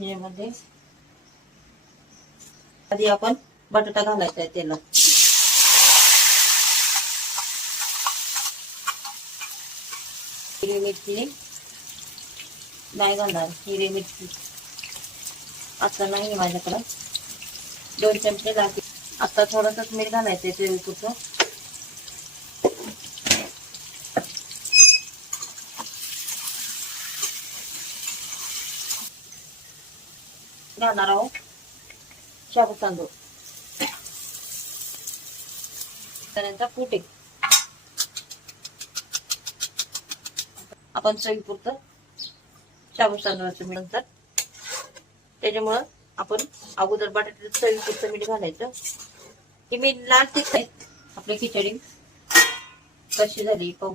यामध्ये आधी आपण बटाटा घालायचा आहे तेलात. हिरवी मिरची नाही घालणार, हिरवी मिरची आता नाही माझ्याकडे. 2 चमचे घालते. आता थोडंसं मीठ घालायचंय चवीपुरतं. घालणार आहोत शाबू तांदूळ, त्यानंतर कुटे. आपण चवीपुरतं शाबू तांदूळाचं नंतर त्याच्यामुळं आपण अगोदर बटाट्याचं चवीपुरतं मीठ घालायचं. की मी लाल तिखट आपली खिचडी कशी झाली पाहू.